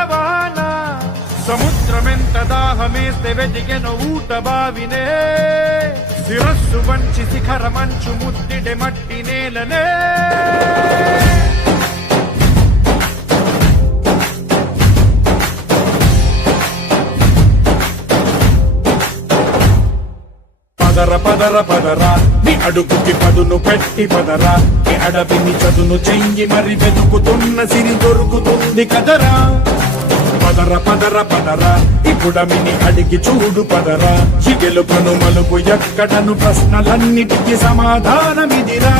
పూలవాన సముద్రమెంత దాహమేస్తే వెతికెను ఊట బావినే శిరస్సు వంచి శిఖర మంచు ముద్దిడే మట్టి నేలనే పదర పదర పదరా నీ అడుగుకి పదును పెట్టి పదరా నీ అడవిని చదును చెయ్యి మరి వెతుకుతున్న సిరి దొరుకుతుంది కదరా పదర పదర పదరా ఇప్పుడమిని అడిగి చూడు పదరా చిగెలుపను మలుపు ఎక్కడను ప్రశ్నలన్నిటికీ సమాధానమిదిరా